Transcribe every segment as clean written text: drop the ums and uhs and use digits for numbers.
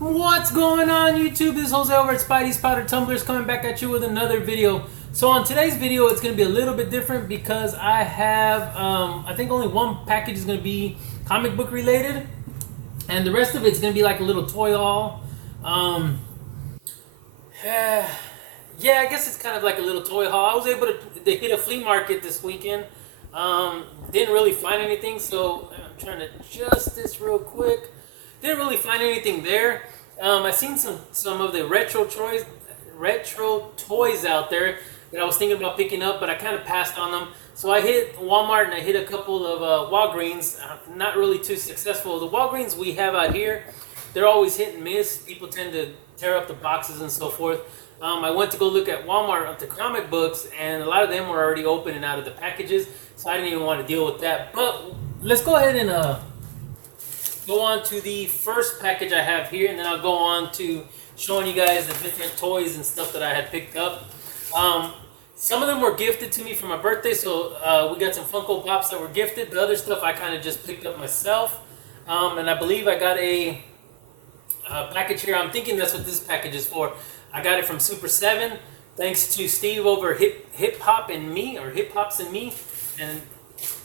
What's going on YouTube? This is Jose over at Spidey's Powder Tumblers coming back at you with another video. So on today's video it's going to be a little bit different because I have, I think only one package is going to be comic book related. And the rest of it's going to be like a little toy haul. Yeah, I guess it's kind of like a little toy haul. I was able to hit a flea market this weekend. Didn't really find anything, so I'm trying to adjust this real quick. Didn't really find anything there. I seen some of the retro toys out there that I was thinking about picking up, but I kind of passed on them. So I hit Walmart and I hit a couple of Walgreens. Not really too successful. The Walgreens we have out here, they're always hit and miss. People tend to tear up the boxes and so forth. I went to go look at Walmart at the comic books, and a lot of them were already open and out of the packages, so I didn't even want to deal with that. But let's go ahead and go on to the first package I have here, and then I'll go on to showing you guys the different toys and stuff that I had picked up. Some of them were gifted to me for my birthday, so we got some Funko Pops that were gifted. The other stuff I kind of just picked up myself, and I believe I got a package here. I'm thinking that's what this package is for. I got it from Super 7, thanks to Steve over Hip Hop and Me, or Hip Hops and Me, and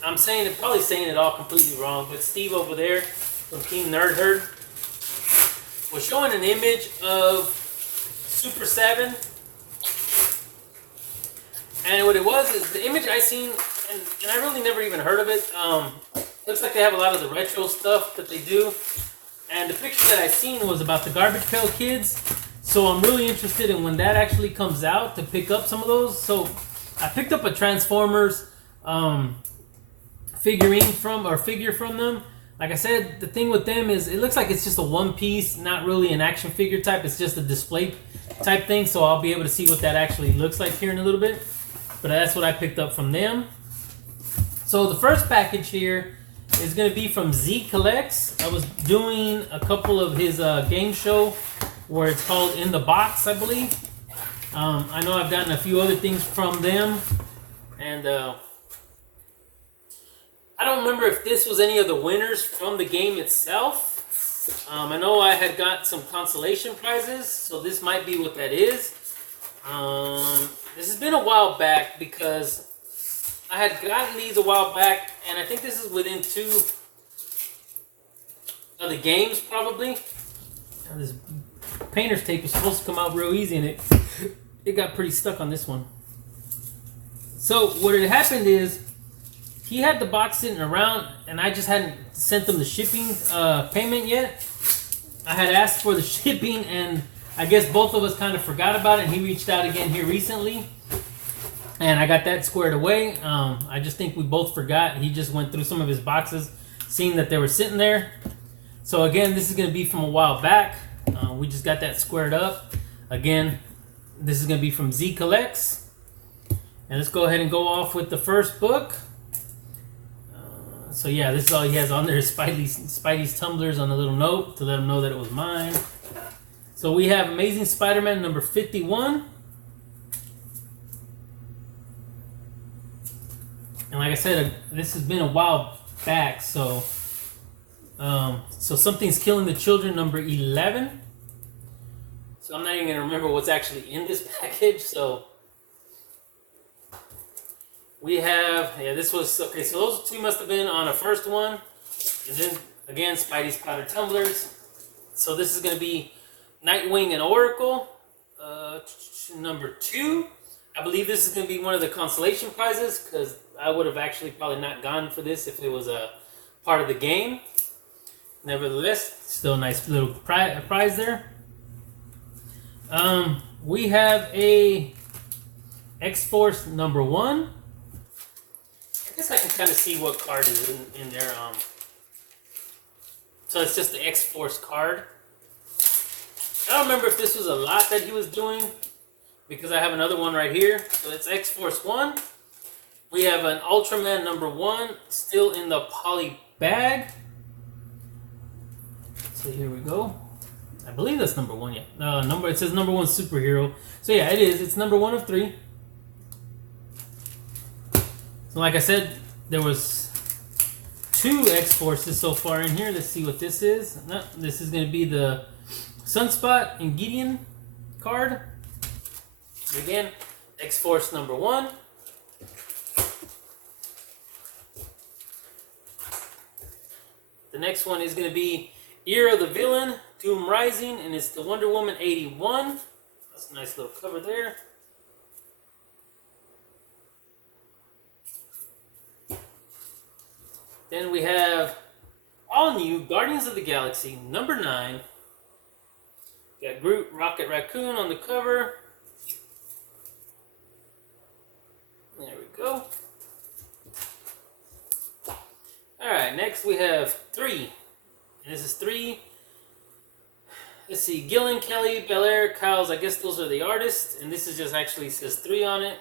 I'm probably saying it all completely wrong, but Steve over there from Team Nerd Herd was showing an image of Super 7, and what it was is the image I seen, and I really never even heard of it. Looks like they have a lot of the retro stuff that they do, and the picture that I seen was about the Garbage Pail Kids. So I'm really interested in when that actually comes out to pick up some of those. So I picked up a Transformers figure from them. Like I said, the thing with them is it looks like it's just a one piece, not really an action figure type. It's just a display type thing. So I'll be able to see what that actually looks like here in a little bit. But that's what I picked up from them. So the first package here is going to be from Z Collects. I was doing a couple of his game show where it's called In the Box, I believe. I know I've gotten a few other things from them, and I don't remember if this was any of the winners from the game itself. I know I had got some consolation prizes, so this might be what that is. This has been a while back because I had gotten these a while back, and I think this is within 2 of the games probably. Now this painter's tape is supposed to come out real easy, and it got pretty stuck on this one. So what had happened is he had the box sitting around, and I just hadn't sent them the shipping payment yet. I had asked for the shipping, and I guess both of us kind of forgot about it, and he reached out again here recently, and I got that squared away. I just think we both forgot. He just went through some of his boxes, seeing that they were sitting there. So again, this is going to be from a while back. We just got that squared up. Again, this is going to be from Z Collects. And let's go ahead and go off with the first book. So yeah, this is all he has on there is Spidey's tumblers on a little note to let him know that it was mine. So we have Amazing Spider-Man number 51. And like I said, this has been a while back, so Something's Killing the Children number 11. So I'm not even gonna remember what's actually in this package. So we have, this was okay. So those 2 must have been on a first one, and then again Spidey's Powder Tumblers. So this is gonna be Nightwing and Oracle number 2. I believe this is gonna be one of the consolation prizes because I would have actually probably not gone for this if it was a part of the game. Nevertheless, still a nice little prize there. We have a X-Force number 1. I guess I can kind of see what card is in there. So it's just the X-Force card. I don't remember if this was a lot that he was doing because I have another one right here. So it's X-Force 1. We have an Ultraman number 1 still in the poly bag. So here we go. I believe that's number 1, yeah. It says number 1 superhero. So yeah, it is. It's number 1 of 3. So like I said, there was 2 X-Forces so far in here. Let's see what this is. No, this is going to be the Sunspot and Gideon card. Again, X-Force number 1. The next one is going to be Ear of the Villain, Doom Rising, and it's the Wonder Woman 81. That's a nice little cover there. Then we have all new Guardians of the Galaxy number 9. Got Groot, Rocket Raccoon on the cover. There we go. Alright, next we have 3. And this is 3. Let's see, Gillen, Kelly, Belair, Kyles. I guess those are the artists. And this is just actually says 3 on it.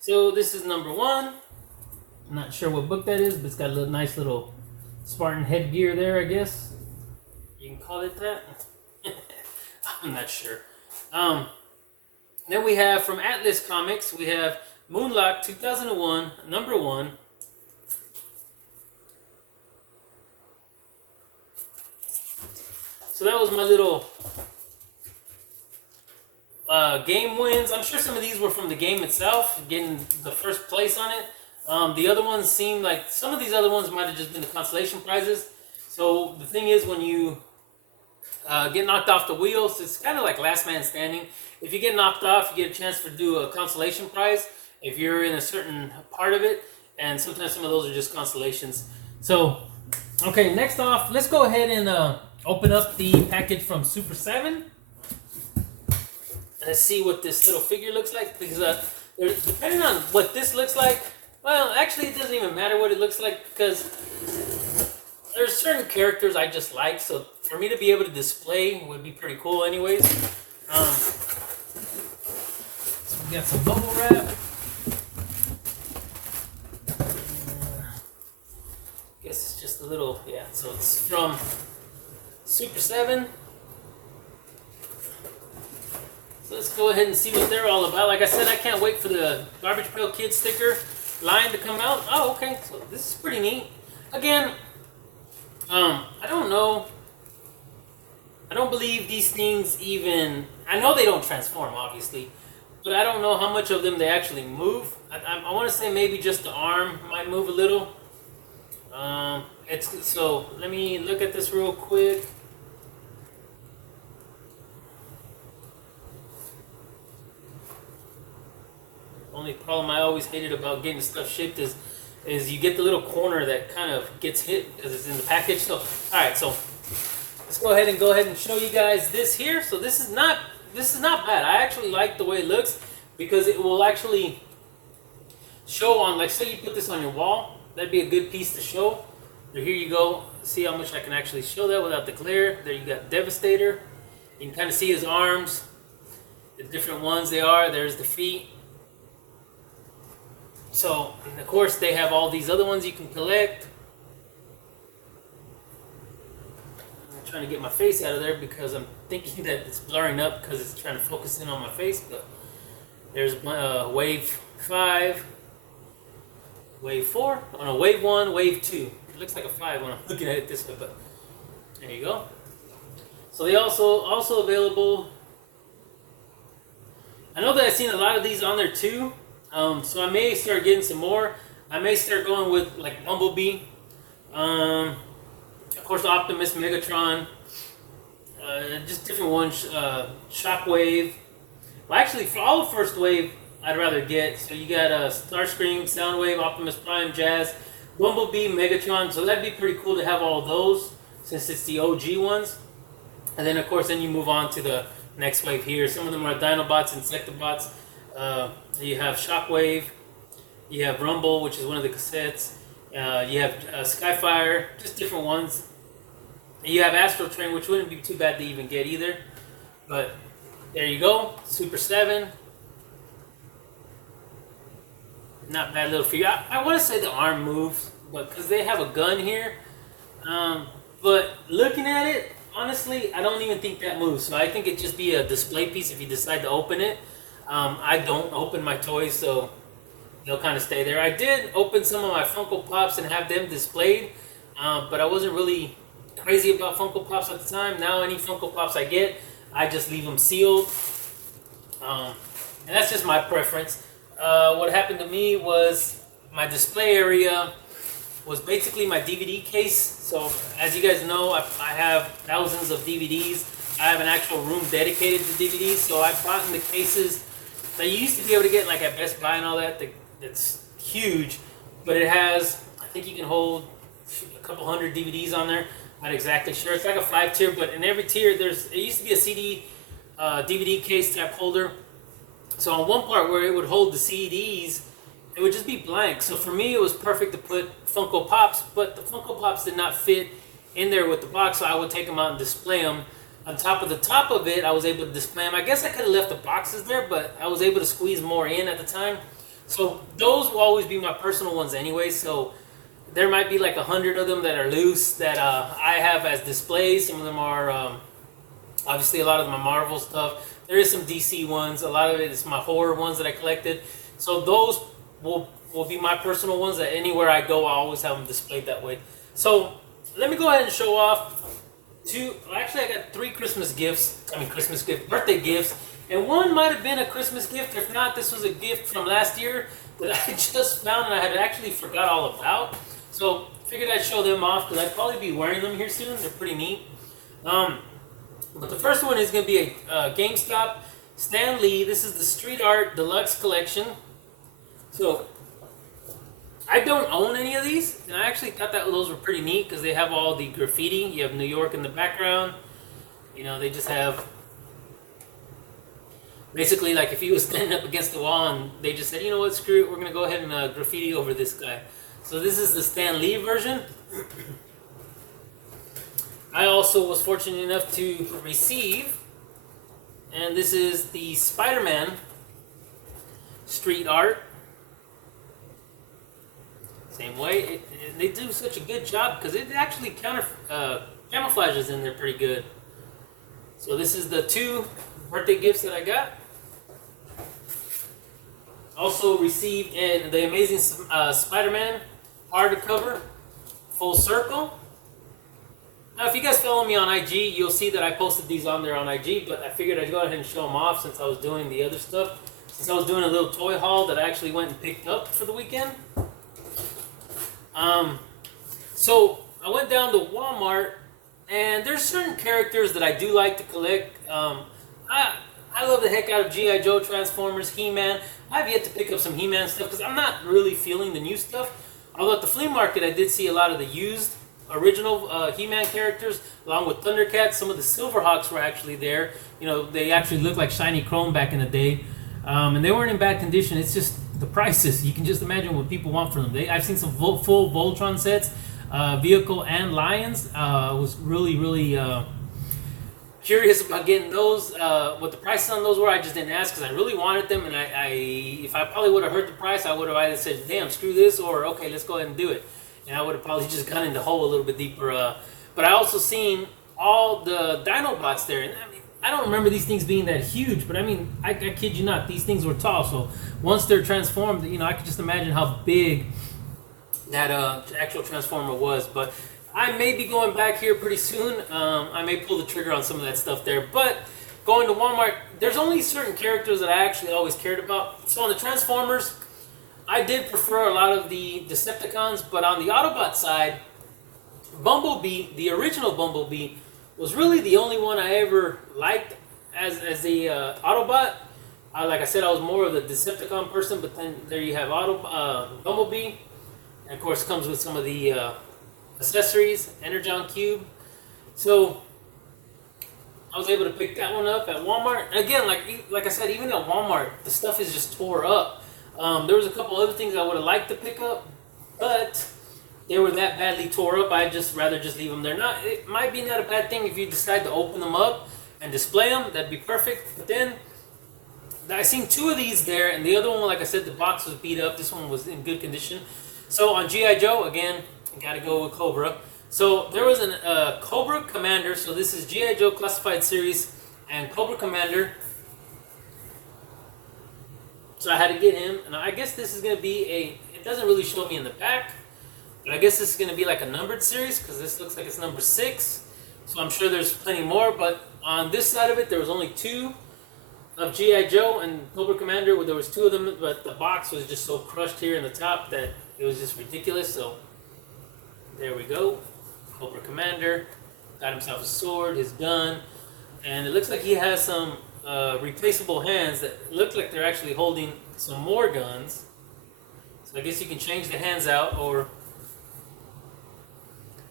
So this is number 1. I'm not sure what book that is, but it's got a nice little Spartan headgear there, I guess. You can call it that. I'm not sure. Then we have from Atlas Comics, we have Moonlock 2001, number 1. So that was my little game wins. I'm sure some of these were from the game itself, getting the first place on it. The other ones seem like some of these other ones might have just been the consolation prizes. So the thing is, when you get knocked off the wheels, it's kind of like last man standing. If you get knocked off, you get a chance to do a consolation prize if you're in a certain part of it, and sometimes some of those are just consolations. So, okay, next off, let's go ahead and open up the package from Super 7. Let's see what this little figure looks like, because depending on what this looks like, well, actually it doesn't even matter what it looks like, because there's certain characters I just like, so for me to be able to display would be pretty cool anyways. So we got some bubble wrap. Guess it's just a little, yeah, so it's from Super 7. So let's go ahead and see what they're all about. Like I said, I can't wait for the Garbage Pail Kids sticker line to come out. Oh, okay, so this is pretty neat. Again, I don't know. I don't believe these things even... I know they don't transform, obviously, but I don't know how much of them they actually move. I want to say maybe just the arm might move a little. So let me look at this real quick. Only problem I always hated about getting stuff shipped is you get the little corner that kind of gets hit because it's in the package. So, all right, so let's go ahead and show you guys this here. So this is not bad. I actually like the way it looks because it will actually show on, like, say you put this on your wall, that'd be a good piece to show. So here you go. See how much I can actually show that without the glare. There you got Devastator. You can kind of see his arms, the different ones they are. There's the feet. So, and of course, they have all these other ones you can collect. I'm trying to get my face out of there because I'm thinking that it's blurring up because it's trying to focus in on my face. But there's Wave 5, Wave 4, oh no, Wave 1, Wave 2. It looks like a 5 when I'm looking at it this way, but there you go. So they also available. I know that I've seen a lot of these on there too. So I may start getting some more. I may start going with like Bumblebee, of course Optimus, Megatron, just different ones. Shockwave. Well, actually, for all the first wave, I'd rather get. So you got Starscream, Soundwave, Optimus Prime, Jazz, Bumblebee, Megatron. So that'd be pretty cool to have all those since it's the OG ones. And then of course, then you move on to the next wave here. Some of them are Dinobots, Insectobots. You have Shockwave, you have Rumble, which is one of the cassettes, you have Skyfire, just different ones. You have Astro Train, which wouldn't be too bad to even get either. But there you go, Super 7. Not bad little figure. I want to say the arm moves, but because they have a gun here. But looking at it, honestly, I don't even think that moves. So I think it'd just be a display piece if you decide to open it. I don't open my toys, so they'll kind of stay there. I did open some of my Funko Pops and have them displayed, but I wasn't really crazy about Funko Pops at the time. Now any Funko Pops I get, I just leave them sealed. And that's just my preference. What happened to me was my display area was basically my DVD case. So as you guys know, I have thousands of DVDs. I have an actual room dedicated to DVDs. So I bought in the cases that you used to be able to get like at Best Buy and all that. That's huge, but it has, I think you can hold a couple hundred DVDs on there. Not exactly sure. It's like a 5-tier, but in every tier it used to be a CD DVD case type holder. So on one part where it would hold the CDs, it would just be blank. So for me, it was perfect to put Funko Pops, but the Funko Pops did not fit in there with the box, so I would take them out and display them. On top of it, I was able to display them. I guess I could have left the boxes there, but I was able to squeeze more in at the time. So those will always be my personal ones anyway. So there might be like 100 of them that are loose that I have as displays. Some of them are, obviously a lot of them are Marvel stuff. There is some DC ones. A lot of it is my horror ones that I collected. So those will be my personal ones that anywhere I go, I always have them displayed that way. So let me go ahead and show off actually I got 3 birthday gifts. And one might have been a Christmas gift. If not, this was a gift from last year that I just found and I had actually forgot all about. So figured I'd show them off because I'd probably be wearing them here soon. They're pretty neat. But the first one is going to be a GameStop Stan Lee. This is the Street Art Deluxe Collection. So I don't own any of these, and I actually thought that those were pretty neat because they have all the graffiti. You have New York in the background. You know, they just have basically like if he was standing up against the wall and they just said, you know what, screw it, we're going to go ahead and graffiti over this guy. So this is the Stan Lee version. I also was fortunate enough to receive, and this is the Spider-Man street art. Same way, they do such a good job because it actually camouflages in there pretty good. So this is the 2 birthday gifts that I got. Also received the Amazing Spider-Man hardcover, full circle. Now if you guys follow me on IG, you'll see that I posted these on there on IG, but I figured I'd go ahead and show them off since I was doing the other stuff. Since I was doing a little toy haul that I actually went and picked up for the weekend. So I went down to Walmart, and there's certain characters that I do like to collect. I love the heck out of G.I. Joe, Transformers, He-Man. I've yet to pick up some He-Man stuff because I'm not really feeling the new stuff. Although at the flea market I did see a lot of the used original He-Man characters along with Thundercats. Some of the Silverhawks were actually there. You know, they actually looked like shiny chrome back in the day. And they weren't in bad condition. It's just the prices. You can just imagine what people want from them. I've seen some full Voltron sets, Vehicle and Lions. I was really curious about getting those. What the prices on those were, I just didn't ask because I really wanted them. And if I probably would have heard the price, I would have either said, damn, screw this, or okay, let's go ahead and do it. And I would have probably just gone in the hole a little bit deeper. But I also seen all the Dinobots there. And I mean, I don't remember these things being that huge, but I mean, I kid you not, these things were tall. So once they're transformed, you know, I could just imagine how big that actual Transformer was. But I may be going back here pretty soon. I may pull the trigger on some of that stuff there. But going to Walmart, there's only certain characters that I actually always cared about. So on the Transformers, I did prefer a lot of the Decepticons, but on the Autobot side, Bumblebee, the original Bumblebee, was really the only one I ever liked as a Autobot. Like I said, I was more of the Decepticon person, but then there you have Bumblebee. And of course, comes with some of the accessories, Energon Cube. So I was able to pick that one up at Walmart. Again, like I said, even at Walmart, the stuff is just tore up. There was a couple other things I would have liked to pick up, but they were that badly tore up, I'd just rather just leave them there. It might be not a bad thing if you decide to open them up and display them. That'd be perfect. But then I seen 2 of these there, and the other one, like I said, the box was beat up. This one was in good condition. So on G.I. Joe, again, I gotta go with Cobra. So there was a Cobra Commander. So this is G.I. Joe Classified Series and Cobra Commander. So I had to get him, and I guess this is gonna be it doesn't really show me in the back. But I guess this is going to be like a numbered series because this looks like it's number 6. So I'm sure there's plenty more. But on this side of it, there was only 2 of G.I. Joe and Cobra Commander. Where there was 2 of them, but the box was just so crushed here in the top that it was just ridiculous. So there we go. Cobra Commander got himself a sword, his gun, and it looks like he has some replaceable hands that look like they're actually holding some more guns. So I guess you can change the hands out, or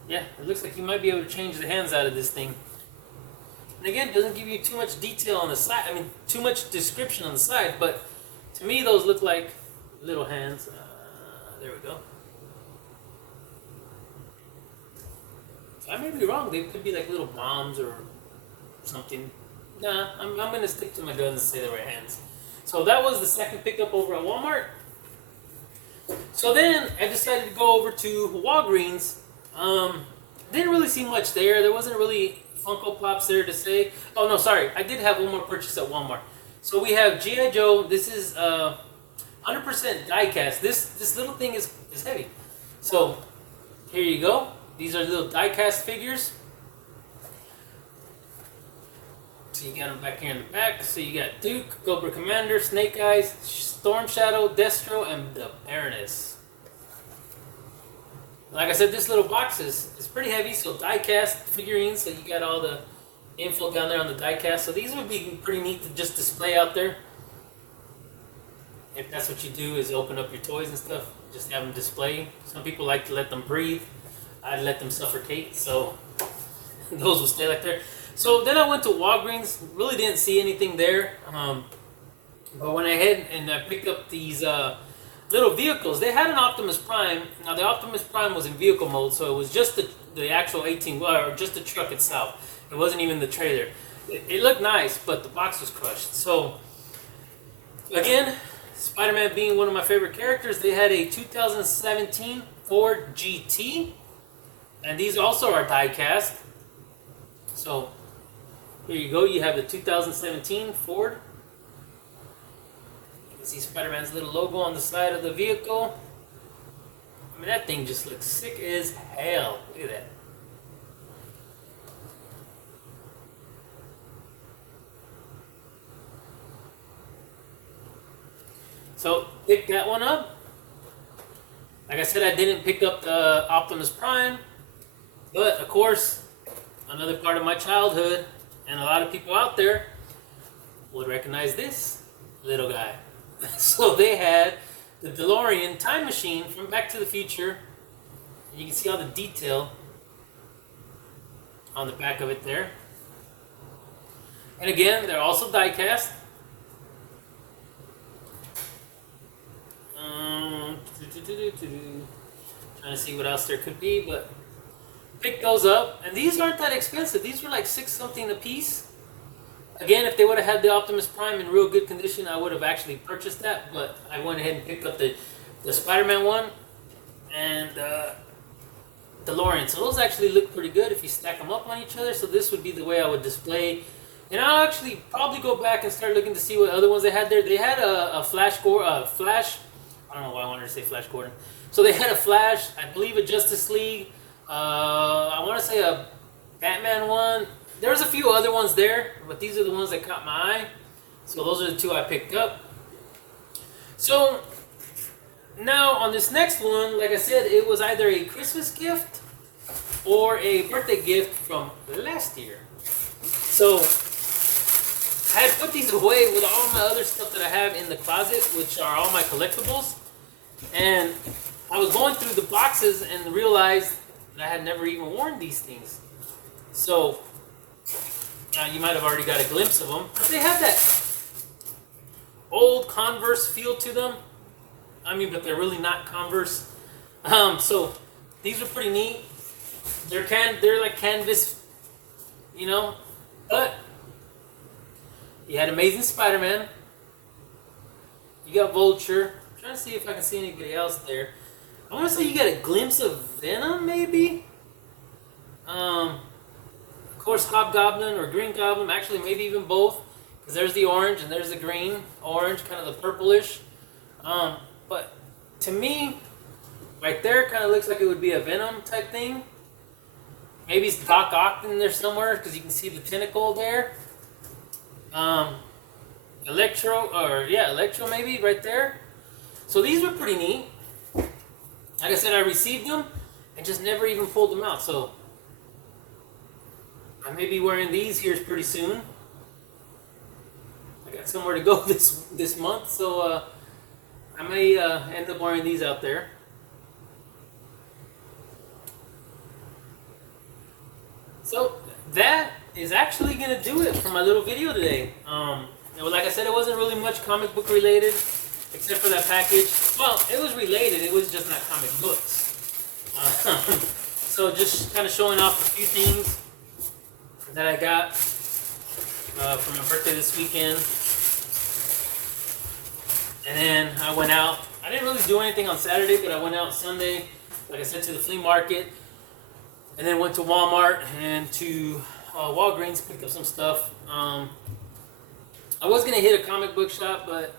yeah, it looks like you might be able to change the hands out of this thing. And again, it doesn't give you too much detail on the side. I mean, too much description on the side, but to me, those look like little hands. There we go. So I may be wrong. They could be like little bombs or something. Nah, I'm going to stick to my guns and say they were hands. So that was the second pickup over at Walmart. So then I decided to go over to Walgreens. Didn't really see much there. There wasn't really Funko Pops there to say. Oh no, sorry. I did have one more purchase at Walmart. So we have G.I. Joe. This is 100% die cast. This little thing is heavy. So here you go. These are little die cast figures. So you got them back here in the back. So you got Duke, Cobra Commander, Snake Eyes, Storm Shadow, Destro, and the Baroness. Like I said, this little box is pretty heavy, so die cast figurines. So you got all the info down there on the die cast. So these would be pretty neat to just display out there. If that's what you do, is open up your toys and stuff, just have them display. Some people like to let them breathe. I'd let them suffocate, so those will stay like there. So then I went to Walgreens. Really didn't see anything there. But when I went and I picked up these little vehicles, they had an Optimus Prime. Now the Optimus Prime was in vehicle mode, so it was just the actual 18-wheeler, or just the truck itself. It wasn't even the trailer. It looked nice, but the box was crushed. So again, Spider-Man being one of my favorite characters, they had a 2017 Ford GT. And these also are die cast. So here you go. You have the 2017 Ford. You can see Spider-Man's little logo on the side of the vehicle. I mean, that thing just looks sick as hell. Look at that. So pick that one up. Like I said, I didn't pick up the Optimus Prime. But, of course, another part of my childhood, and a lot of people out there would recognize this little guy. So they had the DeLorean time machine from Back to the Future. And you can see all the detail on the back of it there. And again, they're also die cast. Trying to see what else there could be, but pick those up, and these aren't that expensive. These were like $6 something a piece. Again, if they would have had the Optimus Prime in real good condition, I would have actually purchased that. But I went ahead and picked up the Spider-Man one and DeLorean. So those actually look pretty good if you stack them up on each other. So this would be the way I would display. And I'll actually probably go back and start looking to see what other ones they had there. They had a Flash. I don't know why I wanted to say Flash Gordon. So they had a Flash, I believe a Justice League. I want to say a Batman one. There was a few other ones there, but these are the ones that caught my eye. So those are the 2 I picked up. So now on this next one, like I said, it was either a Christmas gift or a birthday gift from last year. So I had put these away with all my other stuff that I have in the closet, which are all my collectibles. And I was going through the boxes and realized that I had never even worn these things. So you might have already got a glimpse of them. But they have that old Converse feel to them. I mean, but they're really not Converse. So these are pretty neat. They're like canvas, you know. But you had Amazing Spider-Man. You got Vulture. I'm trying to see if I can see anybody else there. I want to say you got a glimpse of Venom, maybe. Of course, Hobgoblin or Green Goblin. Actually, maybe even both. Because there's the orange and there's the green. Orange, kind of the purplish. But to me, Right there kind of looks like it would be a Venom type thing. Maybe it's Doc Ock in there somewhere because you can see the tentacle there. Electro maybe right there. So these were pretty neat. Like I said, I received them and just never even pulled them out. So I may be wearing these here pretty soon. I got somewhere to go this month, so I may end up wearing these out there. So that is actually gonna do it for my little video today. Like I said, it wasn't really much comic book related, except for that package. Well, it was related. It was just not comic books. So just kind of showing off a few things that I got for my birthday this weekend. And then I went out. I didn't really do anything on Saturday, but I went out Sunday, like I said, to the flea market. And then went to Walmart and to Walgreens, picked up some stuff. I was going to hit a comic book shop, but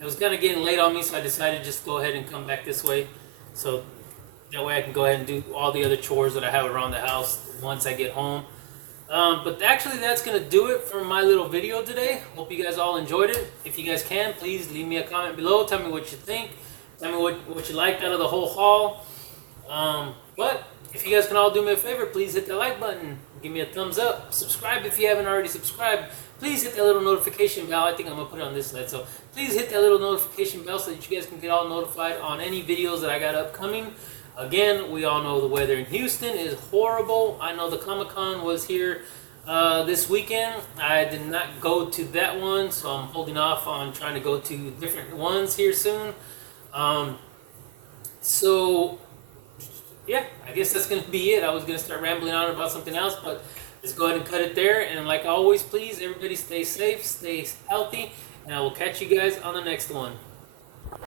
it was kind of getting late on me, so I decided to just go ahead and come back this way. So that way I can go ahead and do all the other chores that I have around the house once I get home. But actually, that's going to do it for my little video today. Hope you guys all enjoyed it. If you guys can, please leave me a comment below. Tell me what you think. Tell me what you liked out of the whole haul. But if you guys can all do me a favor, please hit the like button. Give me a thumbs up. Subscribe if you haven't already subscribed. Please hit that little notification bell. I think I'm going to put it on this slide. So please hit that little notification bell so that you guys can get all notified on any videos that I got upcoming. Again, we all know the weather in Houston is horrible. I know the Comic-Con was here this weekend. I did not go to that one, so I'm holding off on trying to go to different ones here soon. So yeah, I guess that's going to be it. I was going to start rambling on about something else, but let's go ahead and cut it there. And like always, please, everybody stay safe, stay healthy, and I will catch you guys on the next one.